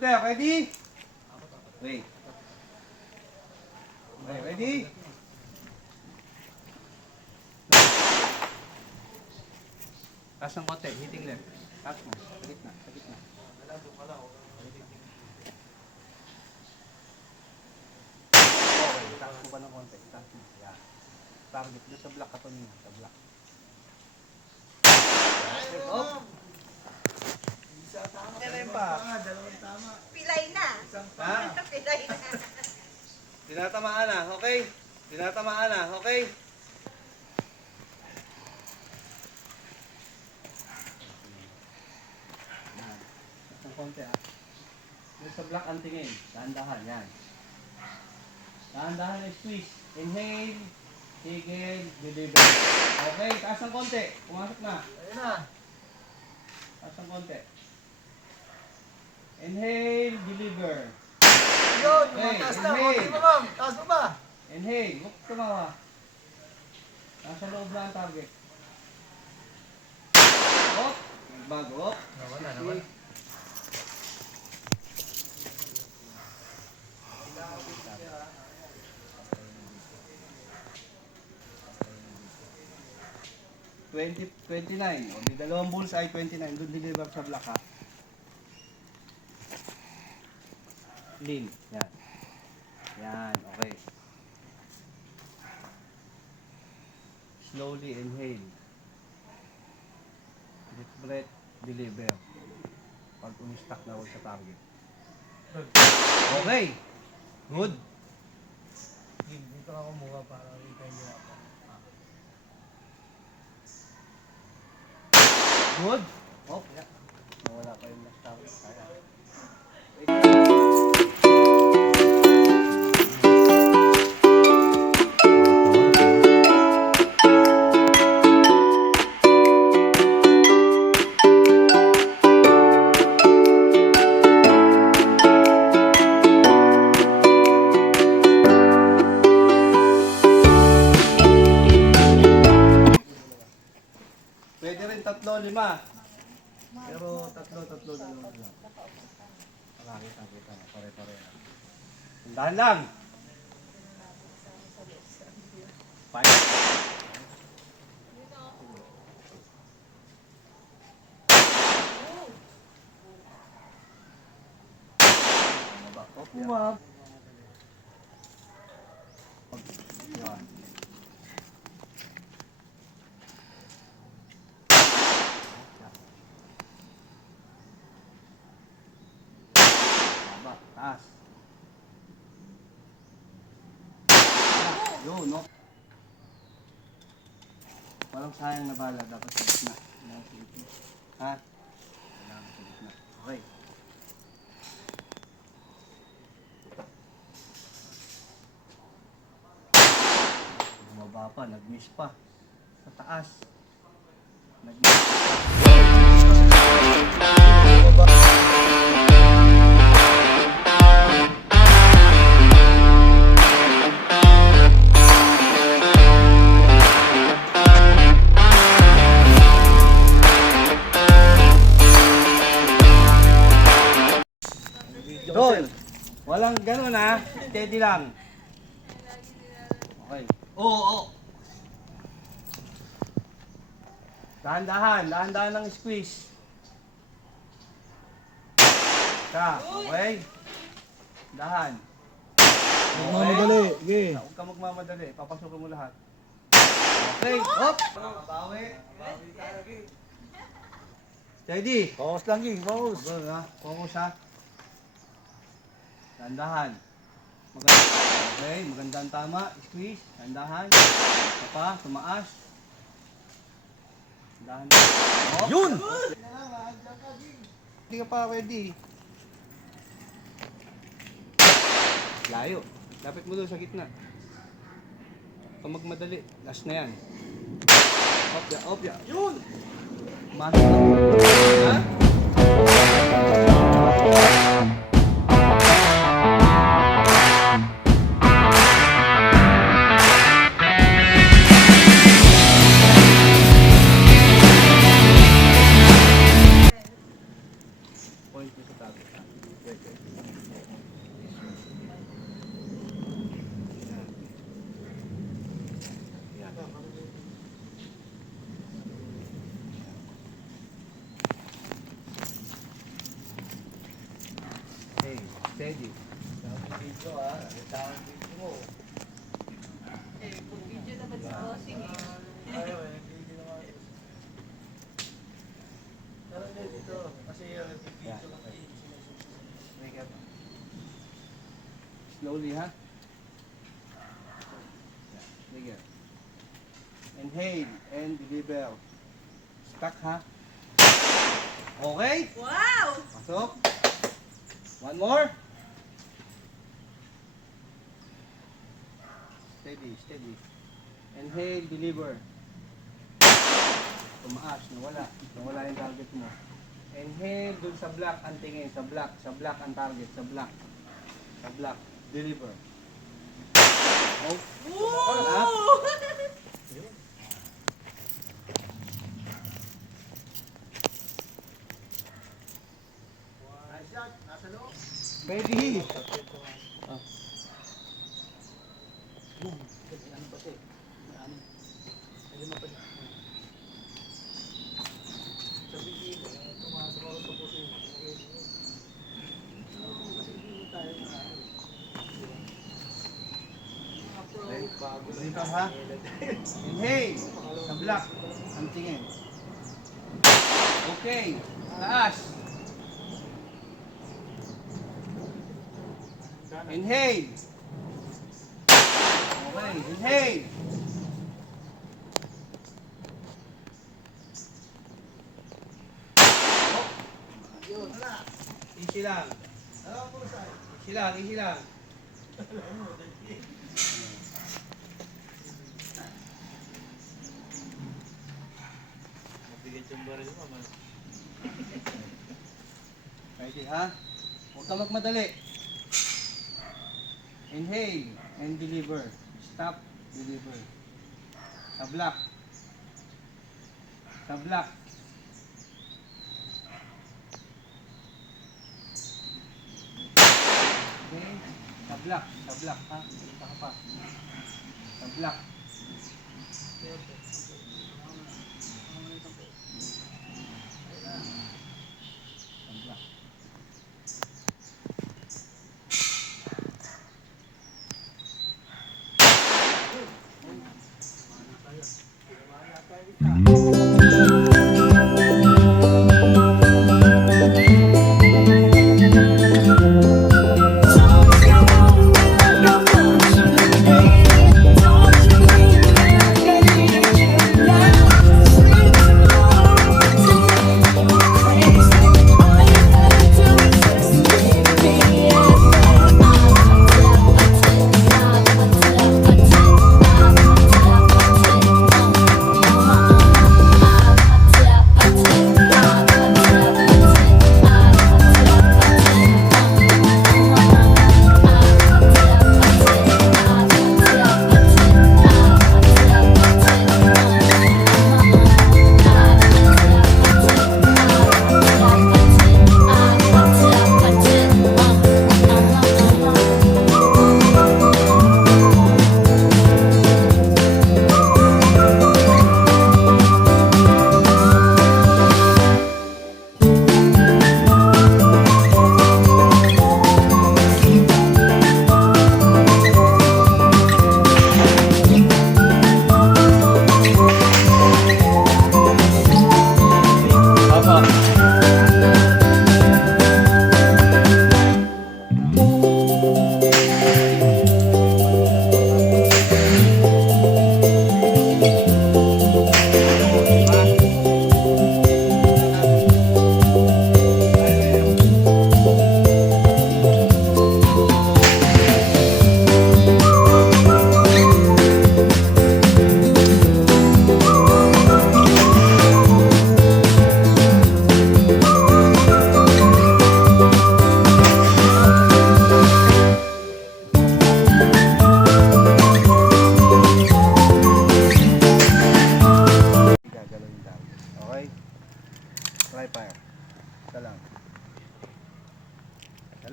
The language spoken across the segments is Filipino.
Shooter, ready? Wait. Okay, ready? Taas ng konti, hitting left. Taas mo, sa gitna, sa gitna. Okay, taas mo pa ng konti, taas mo. Yeah. Target doon sa block ka to niya, sa block. Up. Kailan pa? Pilay na. Ha? Pilay na. Tinatamaan na, okay? Tinatamaan na, okay? Ang konti ah. Yung sa block ang tingin. Dahan-dahan, yan. Dahan-dahan na squeeze. Inhale, tigil, deliver. Okay, taas ng konti. Pumasok na. Ayun na. Taas ng konti. Inhale, deliver. Yun, Okay, taas na. inhale. Okay mo, ma'am. Taas mo ba? Inhale, huwag tumawa. Nasa loob na ang target. Hop, bago, hop. Nawala, nawala. $20, 29. O, di dalawang bulls ay 29. Doon deliver sa black ha. Lean. Yan. Yan, okay. Slowly inhale. Deep breath, deliver. Pag umistak na huwag sa target. Okay. Good. Dito ka kumuha para kita yung ginagawa. Good. Oh, yeah. Nawala pa yung last target. Kaya. Pwede rin 3, 5. Pero 3, dalawa lang. Nakakita na, pare-pare. Dahan lang. 5. Umab. Yan. Taas. Yun, no? Walang sayang na bala. Dapat sa gitna. Ha? Kailangan sa gitna. Okay. Bumaba pa. Nag-miss pa. Sa taas. Nag-miss pa. Roll. Walang ganun ha. Steady lang. Okay. Oo. Dahan-dahan. Dahan-dahan ng squeeze. Okay. Dahan. Magmamadali. Okay. Huwag ka magmamadali. Papasukin mo lahat. Okay. Hop. Bawi. Steady. Focus lang, King. Focus. Focus ha. Dahan-dahan. Okay, magandang tama. Squeeze. Dahan-dahan. Isa pa, tumaas. Dahan-dahan. Oh. Yun! Hindi ka pa ready. Layo. Lapit mo doon sa gitna. Kung magmadali. Last na yan. Opya. Yun! Masok na. Ha? Point mo sa target. Wait. mo. Eh, kung video naman si Bossing eh. Ayaw eh, hindi naman. Pero hindi dito, kasi nag-video lang kayo. Wake up. Slowly, ha? Yeah. Sige. Inhale and deliver. Stuck, ha? Okay? Wow! Pasok. One more. Steady, steady. Inhale, deliver. Tumaas, nawala. Nawala yung target mo. Inhale, dun sa block, ang tingin. Sa block ang target. Sa block. Sa block. Deliver. Oh. Woo! Ready. Ah. Ano pa siya? Ano? Hindi mo pa siya. Sabi ko, tumasok ako sa puso yun. Kasi hindi tayo na. Bago lang. Dito, ha? Inhale. Sa block. Ang tingin. Okay. Taas. Inhale. Okay. Inhale. Yun, wala. Easy lang. Alam mo saan? Easy lang. Easy lang. Mabigat yung baril mo, man. Ready, ha? Huwag ka magmadali. Inhale and deliver. Stop, deliver. Sa block. Sa block. Okay? Sa block, ha? Isa ka pa. Sa block. Sa block.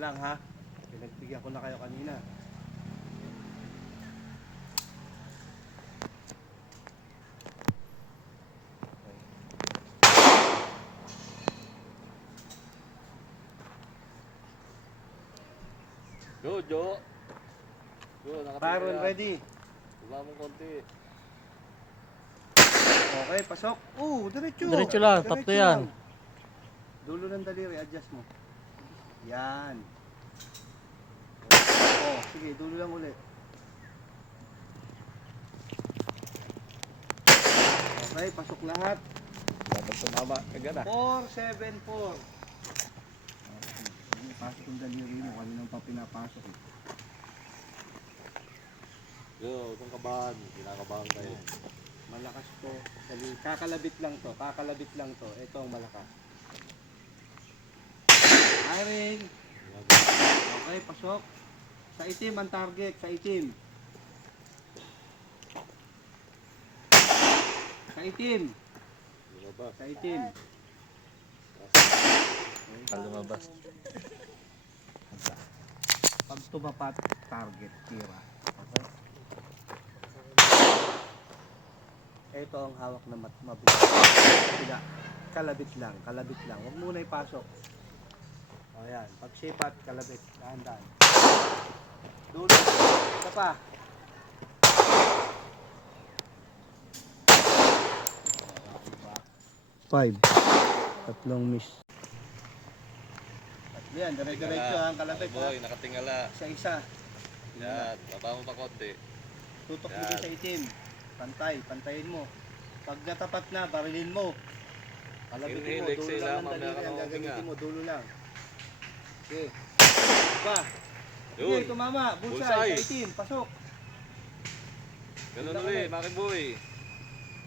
lang ha. Pinagbigyan ko na kayo kanina. Jojo. Yun, nakatingin Fire when yan. ready. Wala mong konti. Okay, pasok. Diretso. Diretso lang, tatlo yan. lang. Dulo ng daliri, adjust mo. Yan. Sige, dulo lang ulit. Okay, pasok lahat. Dapat tumama. Agad ah. 474. Pasok yung daliri mo, kaninang pa pinapasok eh. Yo, kung kabahan. Kinakabahan kayo. Malakas to. Dali, kakalabit lang to. Kakalabit lang to. Ito ang malakas. Firing. Okay, pasok. Sa itim ang target. Sa itim. Sa itim. Lumabas. Sa itim. Lumabas. Pag tumapat, target. Tira. Okay. Ito ang hawak na mabigat. Bila. Kalabit lang. Kalabit lang. Huwag muna ipasok. Ayan. Pag sipat, kalabit. Dahan-dahan. Dulo. Ito pa. Five. Tatlong miss. Tatlo yan. Dire-diretso ang kalabit. Boy, nakatingala. Isa-isa. Yan, baba mo pa konti. Tutok mo Yan. din sa itim. Pantay. Pantayin mo. Pag natapat na, barilin mo. Kalabitin mo. Inhale, Dulo exhale lang lang, ang mamaya daliri. ka Ang na gagamitin huminga. mo. Dulo lang. Okay. Pa. Yun. Okay, tumama. Bulsay. Bulsay. Sa itim. Pasok. Ganun Tignan ulit, ulit. Maki Boy.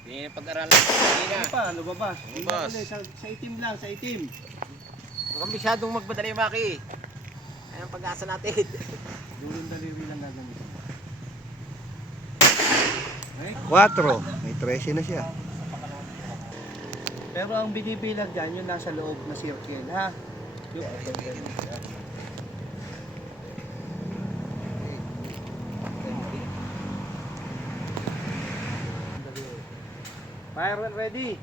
Hindi na pag-aralan ko kanina. Ano pa? Lumabas. Lumabas. Tingnan ulit. Sa itim lang. Sa itim. Huwag kang masyadong magmadali, Maki. Ayan ang pag-asa natin. Dulong daliri lang gagamitin. Okay? 4. May 13 na siya. Pero ang binibilag dyan, yung nasa loob na circle, ha? Yung Fire when ready.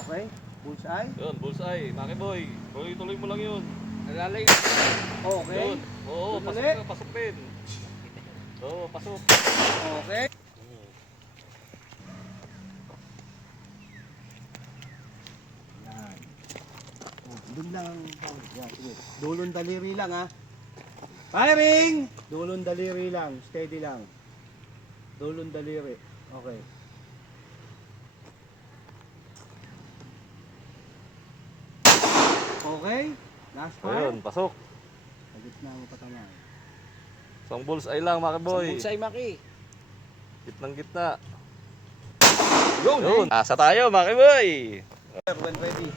Okay, bullseye. Yun, bullseye. Maki Boy. Tuloy mo lang yun. Nalalay. Okay. Yun. Oo, Yun pasok ulit. na, pasok din. Oo, pasok. Okay. Yan. Doon lang ang yan, sige. Dulong daliri lang ha. Firing! Dulong daliri lang, steady lang. Dulong daliri. Okay. Okay. Last fire. Ayun, pasok. Sa gitna mo patamaan. Isang bullseye lang, Maki Boy. Bulsay, Maki. Gitnang gitna. Yun. Asa tayo, Maki Boy. When ready.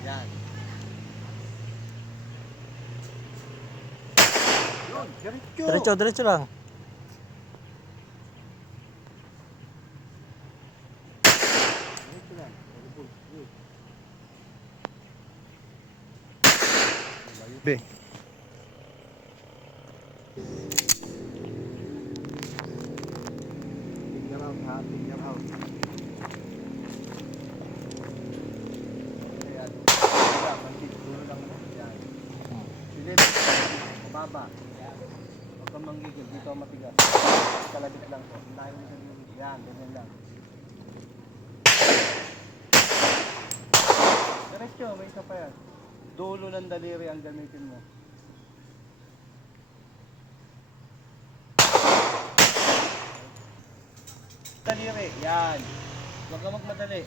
Yan. Yun, diretso. Diretso, diretso lang. Diretso lang. Be. Finger out ha, finger out. Ayan. Dulo lang, mantik. Dulo lang. Yan. Sige, mababa. Huwag kang manggigil. Dito ang matigas. Kalabit lang po. Hinahin mo sa gilid. Yan, ganyan lang. Diretso, may isa pa yan. Dulo ng daliri ang gamitin mo. Daliri, yan. Huwag ka magmadali.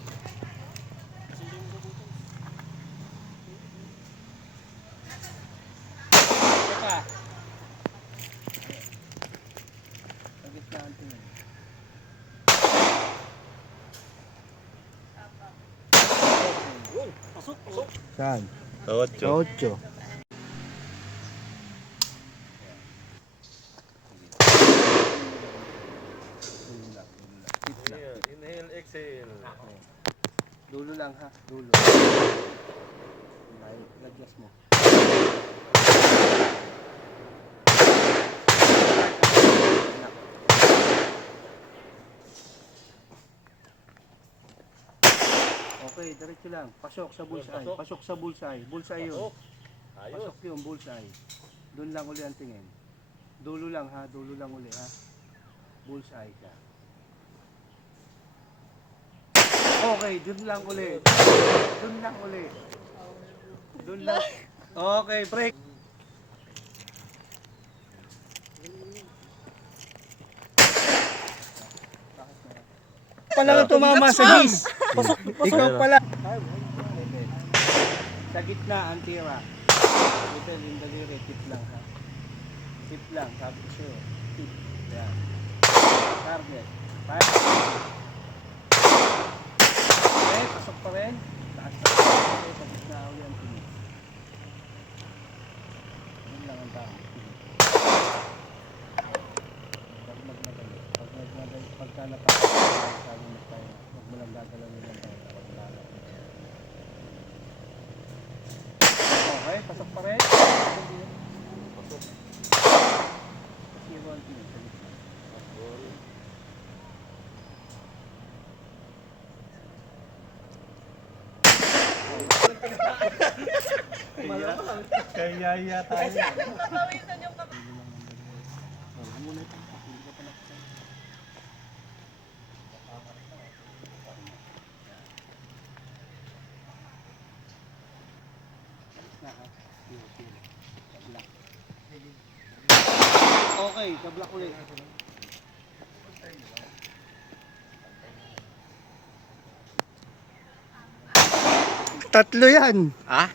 Ito pa. Sa gitna ang tingin. Saan? Ocho. 8. Ayan, inhale, exhale. Dulo lang ha, dulo. I-adjust mo. Okay, diretso lang. Pasok sa bullseye. Pasok. Pasok sa bullseye. Bullseye yun. Pasok. Ayos. Pasok yung bullseye. Doon lang uli ang tingin. Dulo lang ha, dulo lang uli ha. Bullseye ka. Okay, doon lang uli. Doon lang uli. Doon lang. Okay, break. Pala na tumama sa gis. Pasok, ikaw pala. Sa gitna ang tira. Little in the lyric, tip lang ha. Tip lang, sabi ko sa'yo. Tip. Yan. Target. Fire. Okay, pasok pa rin. Taas pa rin. Okay, sa gitna uli ang tingin. Yun lang ang tao. Pag nagmadali. Pagka napapagod, sabi mo tayo. Huwag mo lang gagalawin lang tayo. Huwag mo lang. Okay, pasok pa rin. Pasok. Zero ang tingin. Sa gitna. Kaya yata tayo. Papawisan yung kapatid. Muna ito. Hindi ka pala. Okay, kablock ulit. Tatlo yan. Ha?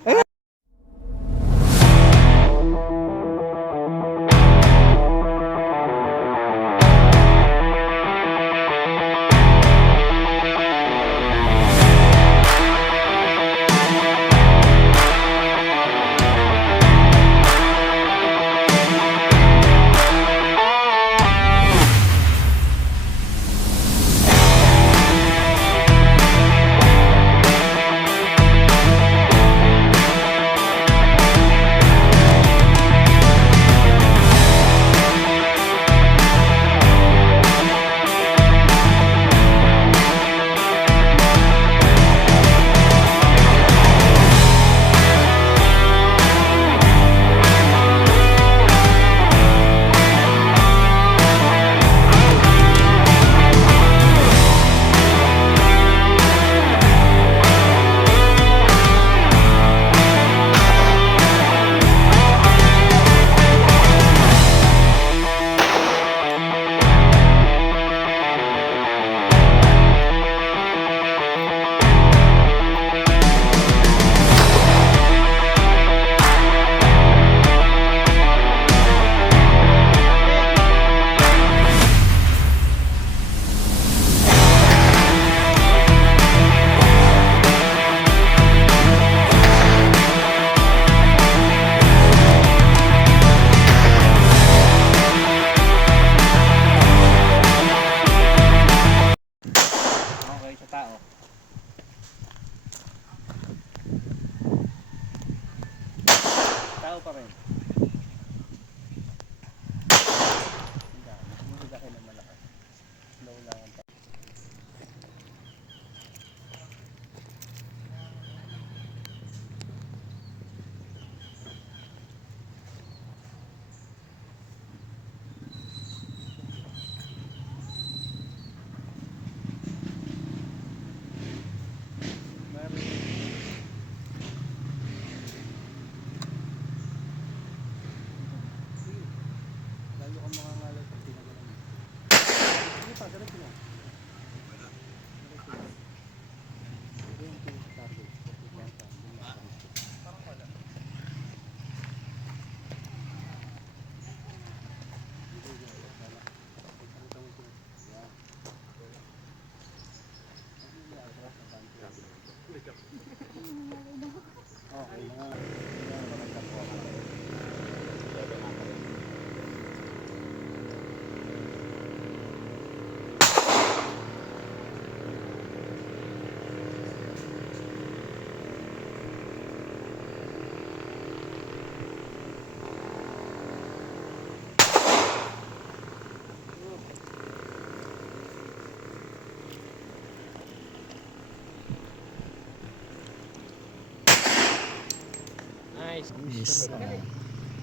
Nice. Yes.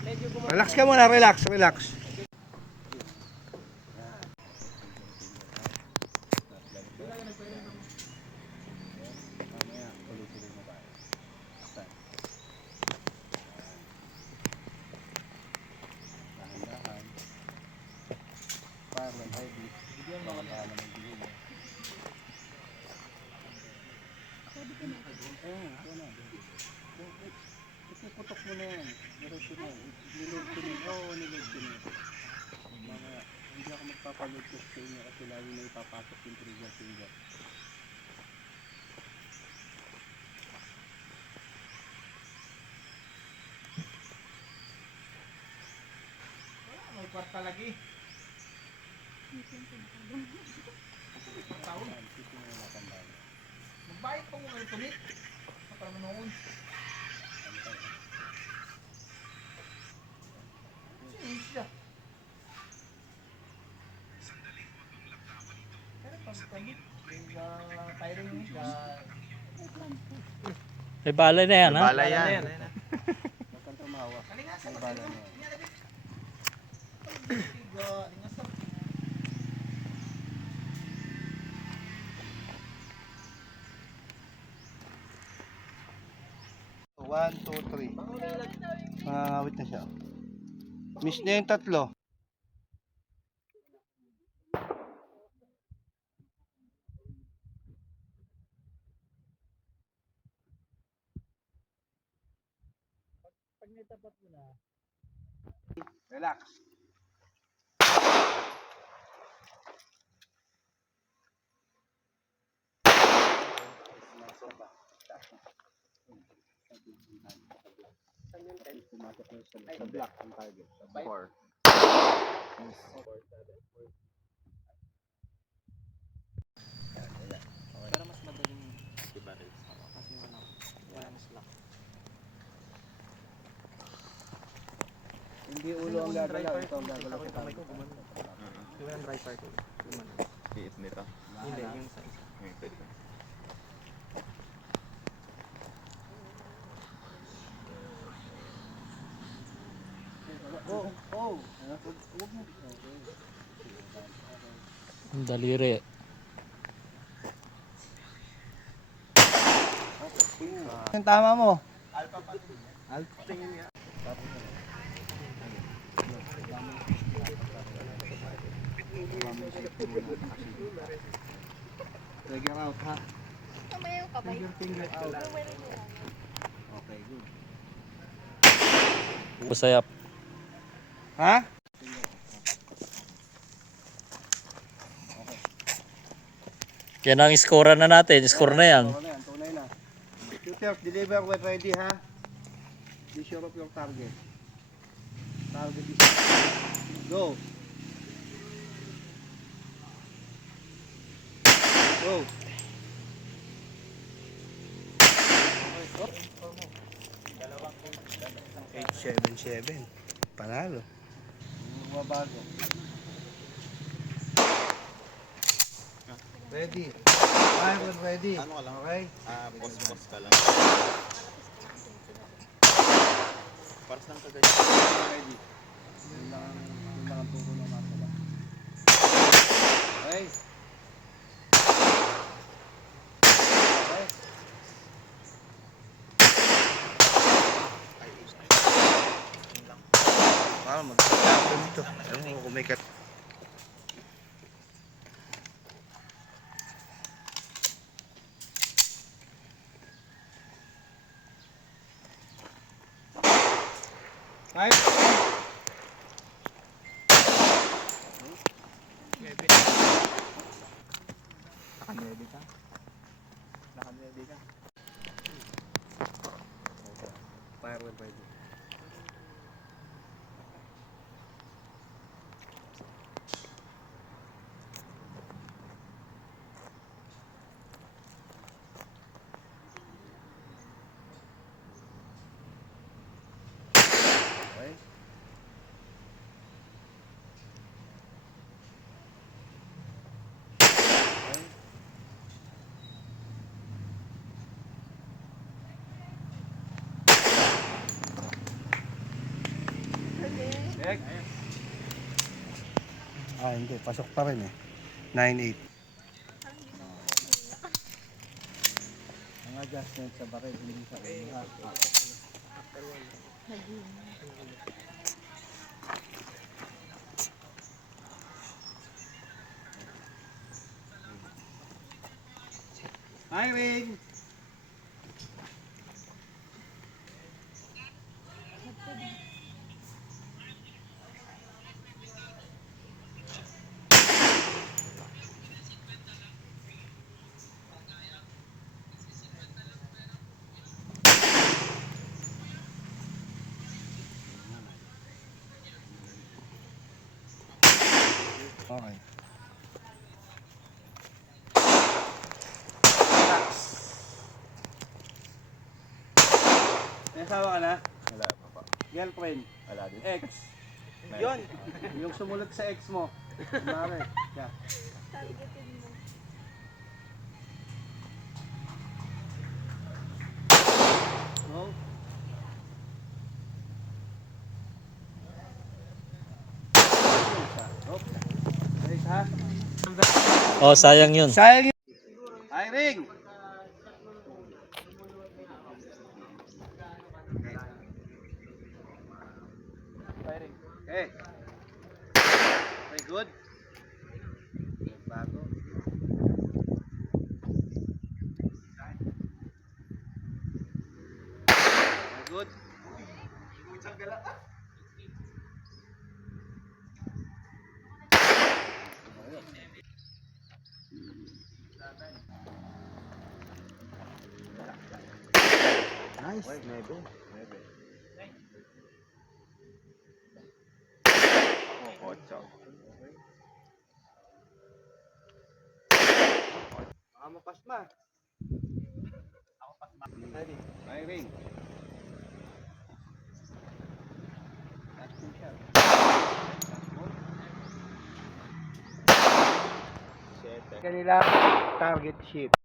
Medyo gumagana. Relax ka muna, relax, relax. Mamaya, tuloy-tuloy mo tayo. Start. Dahan-dahan. Fire when ready. Bigyan mo ang bahala ng bigyan mo. Oo, ito na. Iputok mo na yan. Diretso na. Nilog ko na. Oo, nilog ko na. Mamaya, hindi ako magpapalugtos sa inyo kasi lagi na ipapasok yung trigger finger. May kwarta lagi. Ayan, sisi mo na tambay. Magbayad pa mo kayo tulit. Para manoon. Pantay. Sino siya? Pero pag kami, tiring niya. May bala na yan, ha? Bala yan. Huwag kang tumawa. Kalingasan May mo. bala na yan. Kalingasan. 1, 2, 3. Mangangawit na siya. Miss na yung tatlo. Relax. Pumasok na sa block ang target. Sa 4. Pero mas madaling i-barrel. Kasi walang slack. Hindi ulo ang gagalaw. Ito ang gagalaw sa target. Walang dry part ulit. Iit nito. Hindi, yung sa isa. Pwede. Oh, oh. Huwag mo. Ang daliri. Ang tama mo. Trigger out ha. Kamay yung kamay. Finger out. Okay, good. Busayap. Ha? Yan ang iskora na natin. Score na yan. Okay na yan, tunay na. Shooters, deliver when ready ha. Be sure of your target. Target is go. Go. 877. Panalo. Bago. Ready. Fire when ready. Ano ka lang? Okay? Boss ka lang. Paras lang kagaya. Ready. Yun lang ang turo ng marka ba. Okay. Okay. Para mag-tapon ito. Alam mo, kumikat. Right? Naka-ready ka? Naka-ready ka? Fire when ready. Okay. Okay. Check. Ah, hindi. Pasok pa rin eh. 9.8. Ang adjustment sa bakit, hindi sa ulo. Irene! Okay. May asawa ka na? Wala pa pa. Girlfriend? Wala din. Ex? Yun. Yung sumunod sa ex mo. Kumari. Yeah. No? Ayos ha? Oh, sayang yun. Sayang yun. Irene! Okay. Okay, good. Bago. Okay, good. Nice. Nebe. Oh, kotso. Baka mapasma. Ako pasma. Ready? Irene. Action shot. Sete. Kanila target shift.